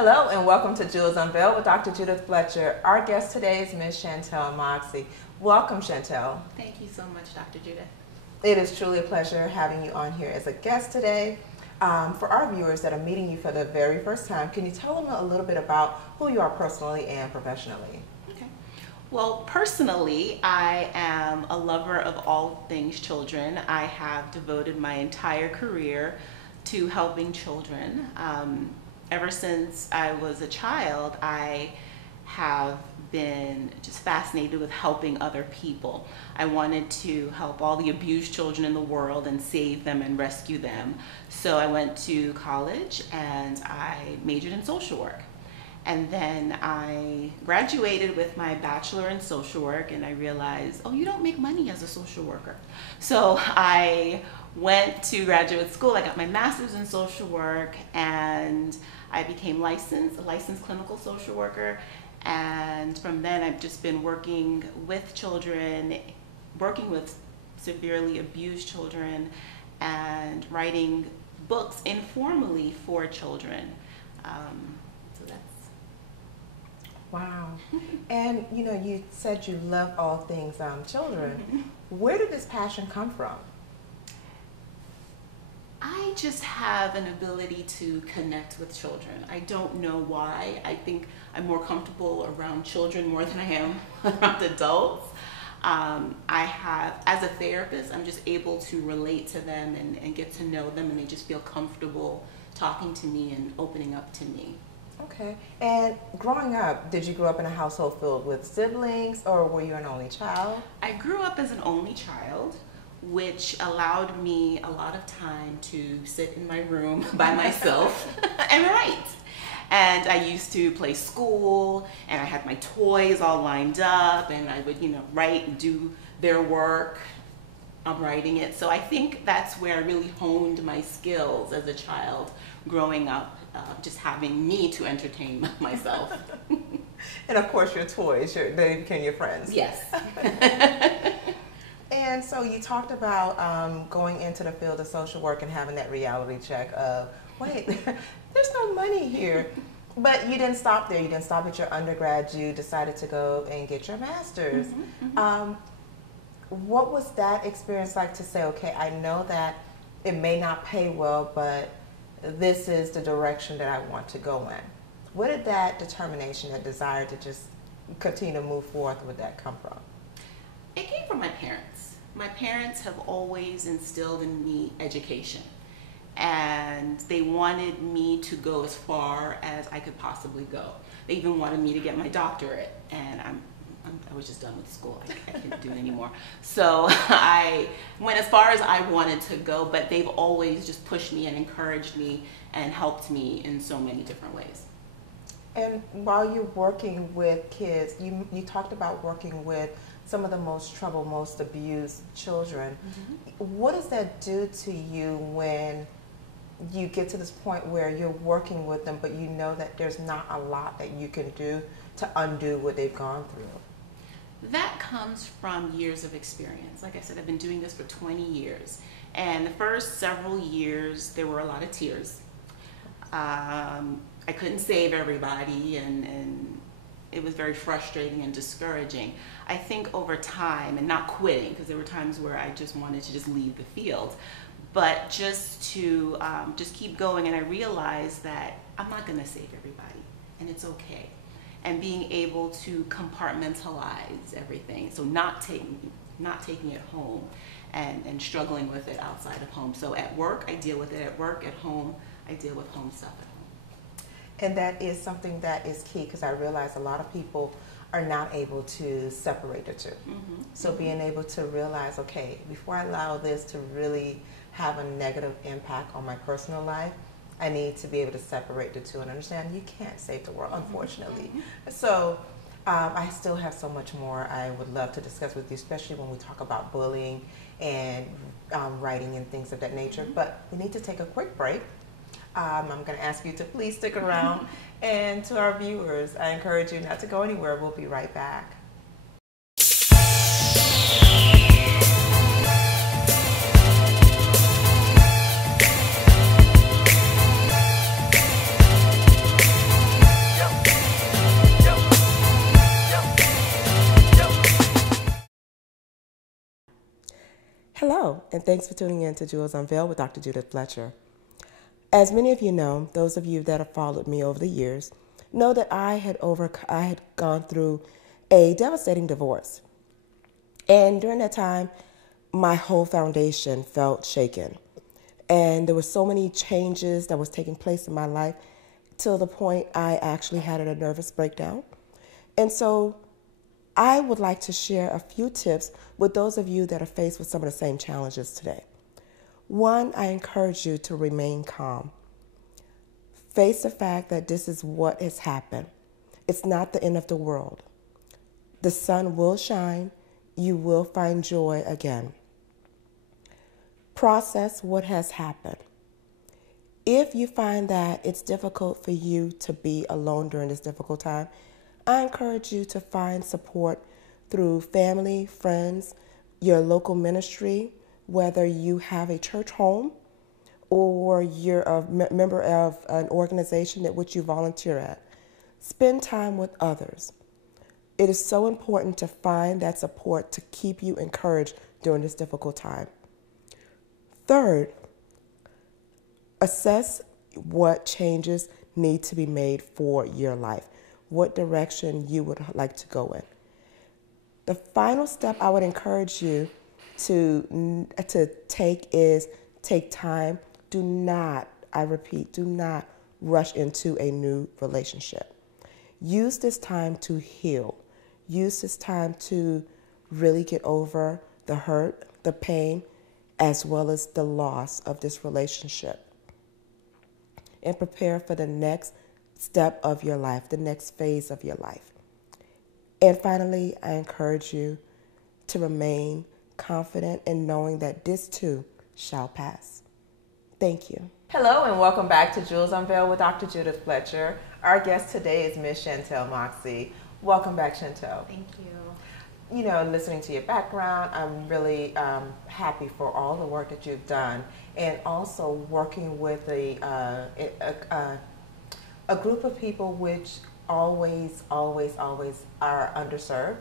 Hello and welcome to Unveiled with Dr. Judith Fletcher. Our guest today is Ms. Shantelle Moxie. Welcome, Shantelle. Thank you so much, Dr. Judith. It is truly a pleasure having you on here as a guest today. For our viewers that are meeting you for the very first time, can you tell them a little bit about who you are personally and professionally? Okay. Well, personally, I am a lover of all things children. I have devoted my entire career to helping children. Ever since I was a child, I have been just fascinated with helping other people. I wanted to help all the abused children in the world and save them and rescue them. So I went to college and I majored in social work. And then I graduated with my bachelor in social work and I realized, oh, you don't make money as a social worker. So I went to graduate school. I got my master's in social work and I became a licensed clinical social worker. And from then I've just been working with children, working with severely abused children and writing books informally for children. So that's... Wow. And you said you love all things children. Where did this passion come from? I just have an ability to connect with children. I don't know why. I think I'm more comfortable around children more than I am around adults. As a therapist, I'm just able to relate to them and get to know them, and they just feel comfortable talking to me and opening up to me. Okay. And growing up, did you grow up in a household filled with siblings, or were you an only child? I grew up as an only child, which allowed me a lot of time to sit in my room by myself and write. And I used to play school, and I had my toys all lined up, and I would, write and do their work. I'm writing it. So I think that's where I really honed my skills as a child, growing up, just having me to entertain myself. And of course your toys, they became your friends. Yes. And so you talked about going into the field of social work and having that reality check of, wait, there's no money here. But you didn't stop there. You didn't stop at your undergrad. You decided to go and get your master's. What was that experience like to say, okay, I know that it may not pay well, but this is the direction that I want to go in? Where did that determination, that desire to just continue to move forth with that come from? It came from my parents. My parents have always instilled in me education, and they wanted me to go as far as I could possibly go. They even wanted me to get my doctorate, and I was just done with school. I couldn't do it anymore. So I went as far as I wanted to go, but they've always just pushed me and encouraged me and helped me in so many different ways. And while you're working with kids, you talked about working with some of the most troubled, most abused children. What does that do to you when you get to this point where you're working with them, but you know that there's not a lot that you can do to undo what they've gone through? That comes from years of experience. Like I said, I've been doing this for 20 years. And the first several years, there were a lot of tears. I couldn't save everybody, and it was very frustrating and discouraging. I think over time, and not quitting, because there were times where I just wanted to just leave the field, but just to just keep going. And I realized that I'm not going to save everybody, and it's okay. And being able to compartmentalize everything, so not taking it home and struggling with it outside of home. So at work, I deal with it at work. At home, I deal with home stuff at home. And that is something that is key, because I realize a lot of people are not able to separate the two. So being able to realize, okay, before I allow this to really have a negative impact on my personal life, I need to be able to separate the two and understand you can't save the world, unfortunately. So I still have so much more I would love to discuss with you, especially when we talk about bullying and writing and things of that nature. But we need to take a quick break. I'm going to ask you to please stick around. And to our viewers, I encourage you not to go anywhere. We'll be right back. and thanks for tuning in to Jewels Unveiled with Dr. Judith Fletcher. As many of you know, those of you that have followed me over the years, know that I had gone through a devastating divorce. And during that time, my whole foundation felt shaken. And there were so many changes that was taking place in my life till the point I actually had a nervous breakdown. And so I would like to share a few tips with those of you that are faced with some of the same challenges today. One, I encourage you to remain calm. Face the fact that this is what has happened. It's not the end of the world. The sun will shine. You will find joy again. Process what has happened. If you find that it's difficult for you to be alone during this difficult time, I encourage you to find support through family, friends, your local ministry, whether you have a church home or you're a member of an organization at which you volunteer at. Spend time with others. It is so important to find that support to keep you encouraged during this difficult time. Third, assess what changes need to be made for your life, what direction you would like to go in. The final step I would encourage you to take is take time. Do not, I repeat, do not rush into a new relationship. Use this time to heal. Use this time to really get over the hurt, the pain, as well as the loss of this relationship. And prepare for the next step of your life, the next phase of your life. And finally, I encourage you to remain confident in knowing that this too shall pass. Thank you. Hello and welcome back to Jewels Unveiled with Dr. Judith Fletcher. Our guest today is Miss Shantelle Moxie. Welcome back, Shantelle. Thank you. You know, listening to your background, I'm really happy for all the work that you've done, and also working with a group of people which always are underserved,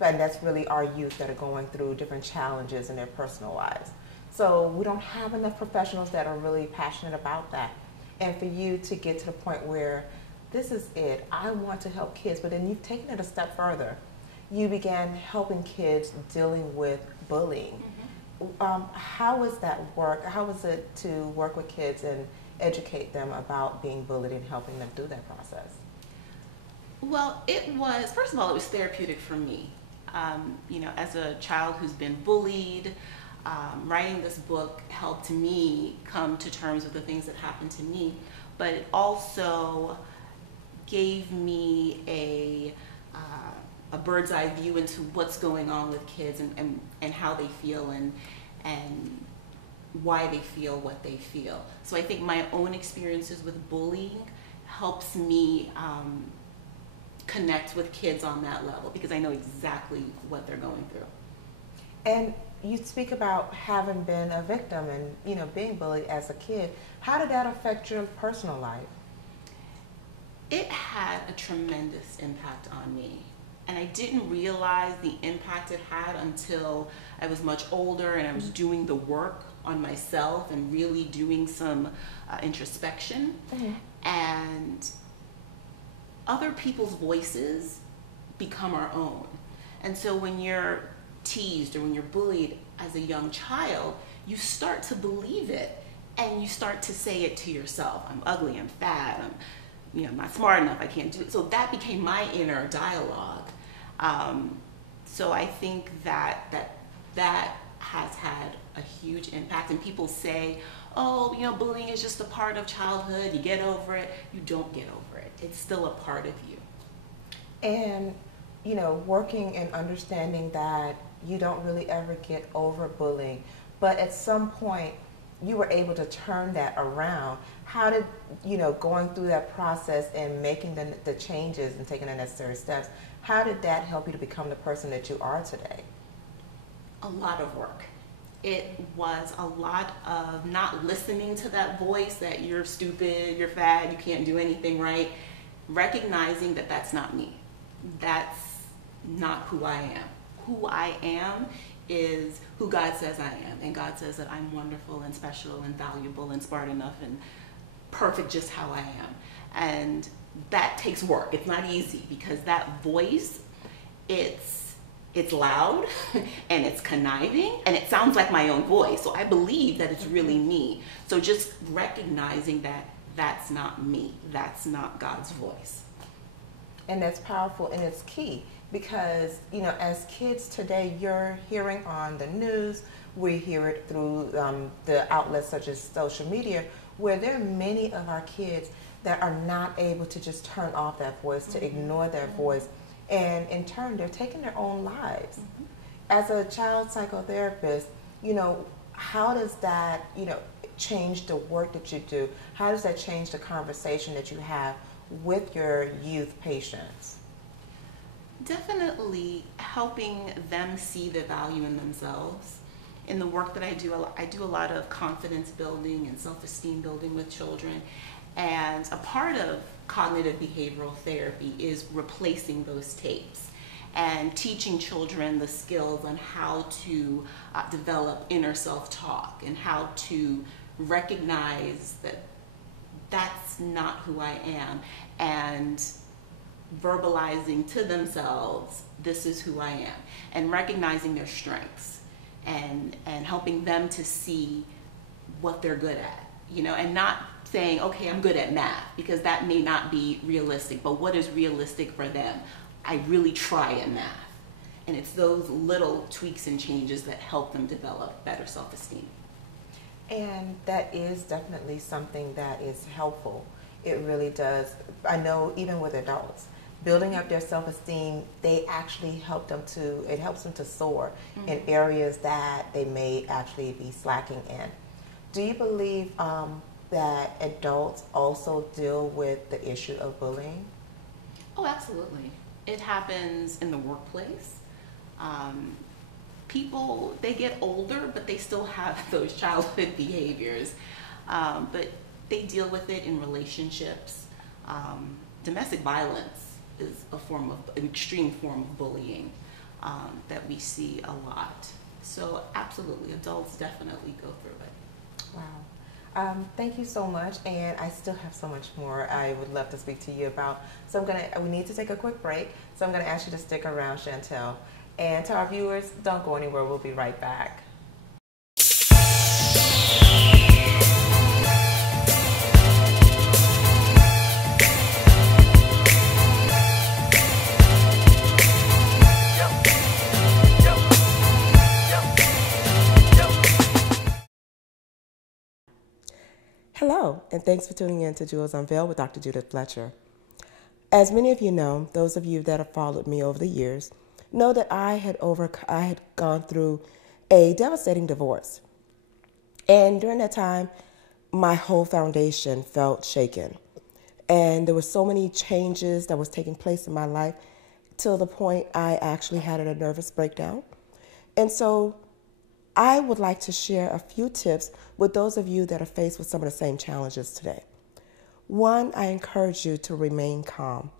and that's really our youth that are going through different challenges in their personal lives. So we don't have enough professionals that are really passionate about that. And for you to get to the point where this is it, I want to help kids, but then you've taken it a step further. You began helping kids dealing with bullying. Mm-hmm. How was that work? How was it to work with kids and educate them about being bullied and helping them through that process? Well, it was, first of all, it was therapeutic for me. You know, as a child who's been bullied, writing this book helped me come to terms with the things that happened to me, but it also gave me a bird's eye view into what's going on with kids and how they feel and why they feel what they feel. So I think my own experiences with bullying helps me connect with kids on that level because I know exactly what they're going through. And you speak about having been a victim and, you know, being bullied as a kid. How did that affect your personal life? It had a tremendous impact on me. And I didn't realize the impact it had until I was much older and I was doing the work on myself and really doing some introspection. Mm-hmm. And other people's voices become our own. And so when you're teased or when you're bullied as a young child, you start to believe it and you start to say it to yourself. I'm ugly, I'm fat, I'm not smart enough, I can't do it. So that became my inner dialogue. So I think that has had a huge impact. And people say, oh, bullying is just a part of childhood. You get over it. You don't get over it. It's still a part of you. And, working and understanding that you don't really ever get over bullying, but at some point you were able to turn that around. How did, going through that process and making the changes and taking the necessary steps, how did that help you to become the person that you are today? A lot of work. It was a lot of not listening to that voice that you're stupid, you're fat, you can't do anything right. Recognizing that that's not me. That's not who I am. Who I am is who God says I am. And God says that I'm wonderful and special and valuable and smart enough and perfect just how I am. And that takes work. It's not easy because that voice, it's loud and it's conniving and it sounds like my own voice. So I believe that it's really me. So just recognizing that that's not me. That's not God's voice. And that's powerful and it's key because, you know, as kids today, you're hearing on the news, we hear it through the outlets such as social media, where there are many of our kids that are not able to just turn off that voice, to ignore their voice, and in turn, they're taking their own lives. As a child psychotherapist, you know, how does that, you know, change the work that you do? How does that change the conversation that you have with your youth patients? Definitely helping them see the value in themselves. In the work that I do a lot of confidence building and self-esteem building with children. And a part of cognitive behavioral therapy is replacing those tapes and teaching children the skills on how to develop inner self-talk and how to recognize that that's not who I am, and verbalizing to themselves, this is who I am, and recognizing their strengths and helping them to see what they're good at, you know, and not saying, okay, I'm good at math, because that may not be realistic, but what is realistic for them? I really try at math. And it's those little tweaks and changes that help them develop better self-esteem. And that is definitely something that is helpful. It really does. I know even with adults, building up their self-esteem, it helps them to soar in areas that they may actually be slacking in. Do you believe that adults also deal with the issue of bullying? Oh, absolutely. It happens in the workplace. People, they get older, but they still have those childhood behaviors. But they deal with it in relationships. Domestic violence is an extreme form of bullying that we see a lot. So absolutely, adults definitely go through it. Wow. Thank you so much, and I still have so much more I would love to speak to you about. So we need to take a quick break, so I'm going to ask you to stick around, Shantelle. And to our viewers, don't go anywhere. We'll be right back. Hello, and thanks for tuning in to Jewel's Unveiled with Dr. Judith Fletcher. As many of you know, those of you that have followed me over the years, know that I had gone through a devastating divorce. And during that time, my whole foundation felt shaken. And there were so many changes that was taking place in my life till the point I actually had a nervous breakdown. And so I would like to share a few tips with those of you that are faced with some of the same challenges today. One, I encourage you to remain calm.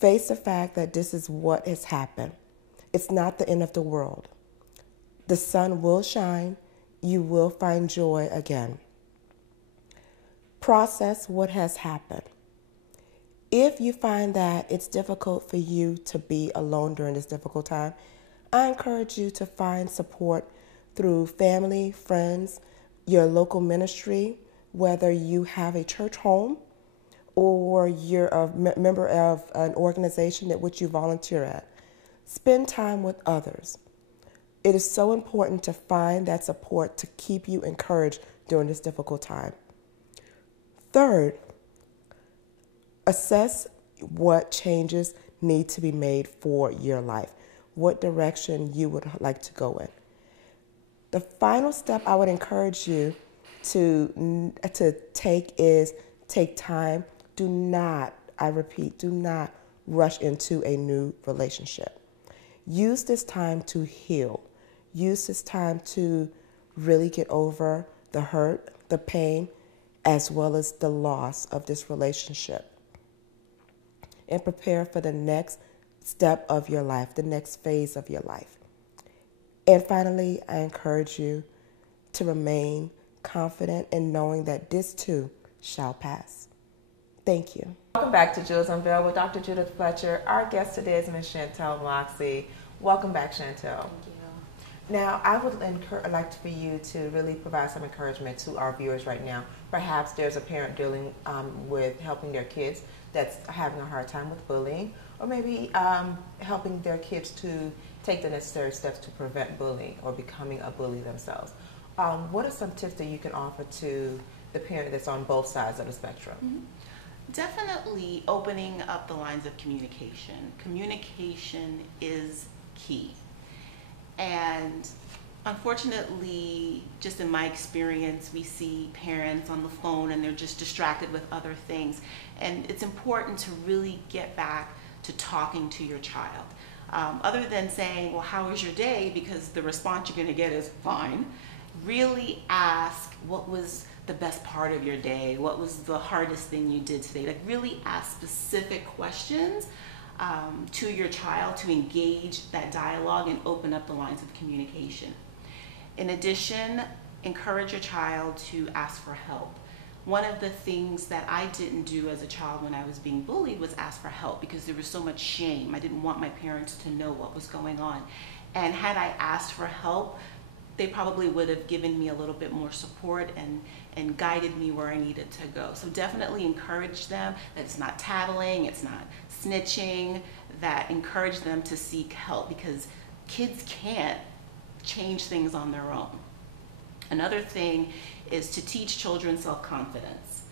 Face the fact that this is what has happened. It's not the end of the world. The sun will shine. You will find joy again. Process what has happened. If you find that it's difficult for you to be alone during this difficult time, I encourage you to find support through family, friends, your local ministry, whether you have a church home or you're a member of an organization at which you volunteer at. Spend time with others. It is so important to find that support to keep you encouraged during this difficult time. Third, assess what changes need to be made for your life, what direction you would like to go in. The final step I would encourage you to take is take time. Do not, I repeat, do not rush into a new relationship. Use this time to heal. Use this time to really get over the hurt, the pain, as well as the loss of this relationship. And prepare for the next step of your life, the next phase of your life. And finally, I encourage you to remain confident in knowing that this too shall pass. Thank you. Welcome back to Jewels Unveiled with Dr. Judith Fletcher. Our guest today is Ms. Shantelle Moxie. Welcome back, Shantelle. Thank you. Now, I would like for you to really provide some encouragement to our viewers right now. Perhaps there's a parent dealing with helping their kids that's having a hard time with bullying, or maybe helping their kids to take the necessary steps to prevent bullying or becoming a bully themselves. What are some tips that you can offer to the parent that's on both sides of the spectrum? Mm-hmm. Definitely opening up the lines of communication. Communication is key. And unfortunately, just in my experience, we see parents on the phone and they're just distracted with other things. And it's important to really get back to talking to your child. Other than saying, well, how was your day? Because the response you're going to get is fine. Really ask, what was the best part of your day? What was the hardest thing you did today? Like, really ask specific questions to your child to engage that dialogue and open up the lines of communication. In addition, encourage your child to ask for help. One of the things that I didn't do as a child when I was being bullied was ask for help, because there was so much shame. I didn't want my parents to know what was going on. And had I asked for help, they probably would have given me a little bit more support and guided me where I needed to go. So definitely encourage them that it's not tattling, it's not snitching, that encourage them to seek help, because kids can't change things on their own. Another thing is to teach children self-confidence.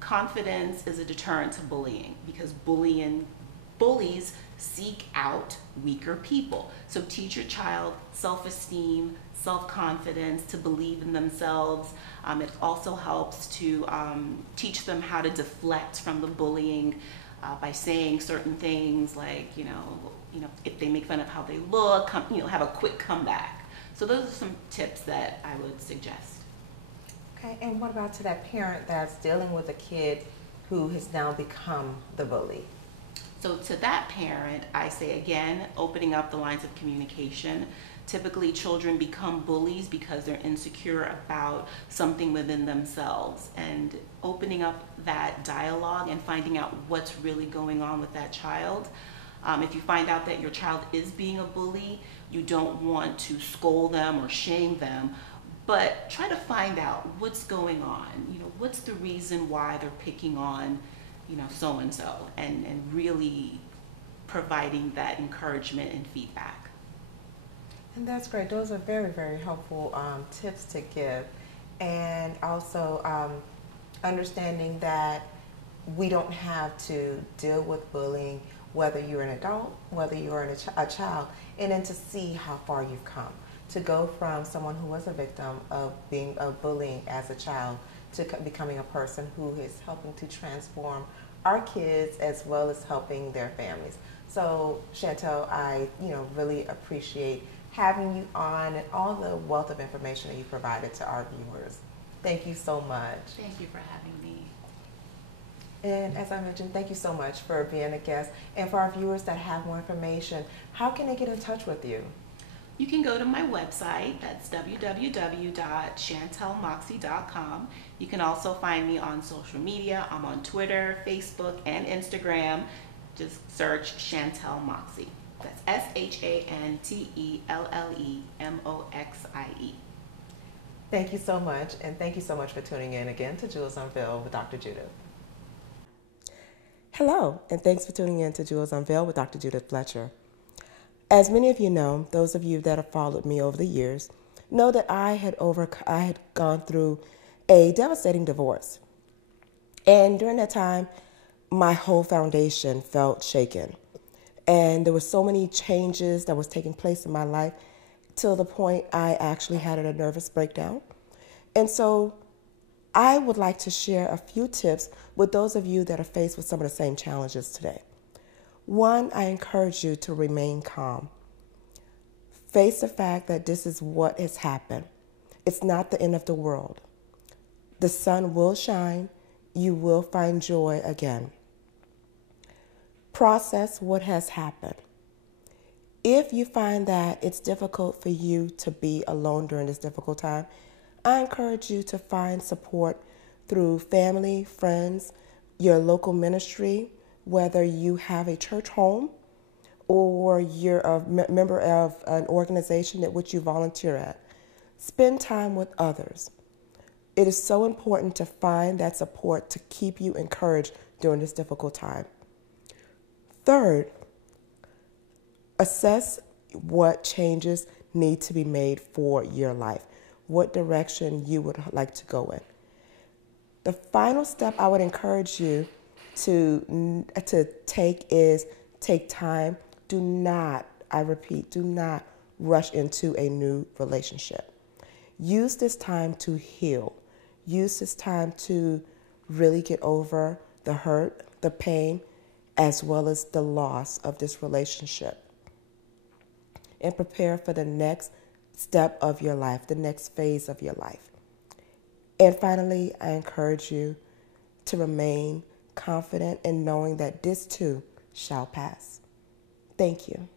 Confidence is a deterrent to bullying, because bullies seek out weaker people. So teach your child self-esteem, self-confidence, to believe in themselves. It also helps to teach them how to deflect from the bullying by saying certain things like, you know, if they make fun of how they look, have a quick comeback. So those are some tips that I would suggest. Okay, and what about to that parent that's dealing with a kid who has now become the bully? So to that parent, I say again, opening up the lines of communication. Typically, children become bullies because they're insecure about something within themselves, and opening up that dialogue and finding out what's really going on with that child. If you find out that your child is being a bully, you don't want to scold them or shame them, but try to find out what's going on. What's the reason why they're picking on, so-and-so, and really providing that encouragement and feedback. And that's great. Those are very, very helpful tips to give. And also understanding that we don't have to deal with bullying, whether you're an adult, whether you're a child, and then to see how far you've come. To go from someone who was a victim of bullying as a child to becoming a person who is helping to transform our kids as well as helping their families. So Shantelle, I really appreciate having you on and all the wealth of information that you provided to our viewers. Thank you so much. Thank you for having me. And as I mentioned, thank you so much for being a guest. And for our viewers that have more information, how can they get in touch with you? You can go to my website, that's www.chantellemoxie.com. You can also find me on social media. I'm on Twitter, Facebook, and Instagram. Just search Shantelle Moxie. That's SHANTELLEMOXIE. Thank you so much, and thank you so much for tuning in again to Jewels Unveiled with Dr. Judith. Hello, and thanks for tuning in to Jewels Unveiled with Dr. Judith Fletcher. As many of you know, those of you that have followed me over the years, know that I had gone through a devastating divorce. And during that time, my whole foundation felt shaken. And there were so many changes that was taking place in my life till the point I actually had a nervous breakdown. And so I would like to share a few tips with those of you that are faced with some of the same challenges today. One, I encourage you to remain calm. Face the fact that this is what has happened. It's not the end of the world. The sun will shine. You will find joy again. Process what has happened. If you find that it's difficult for you to be alone during this difficult time, I encourage you to find support through family, friends, your local ministry, whether you have a church home or you're a member of an organization at which you volunteer at. Spend time with others. It is so important to find that support to keep you encouraged during this difficult time. Third, assess what changes need to be made for your life, what direction you would like to go in. The final step I would encourage you to take is take time. Do not, I repeat, do not rush into a new relationship. Use this time to heal. Use this time to really get over the hurt, the pain, as well as the loss of this relationship. And prepare for the next step of your life, the next phase of your life. And finally, I encourage you to remain confident in knowing that this too shall pass. Thank you.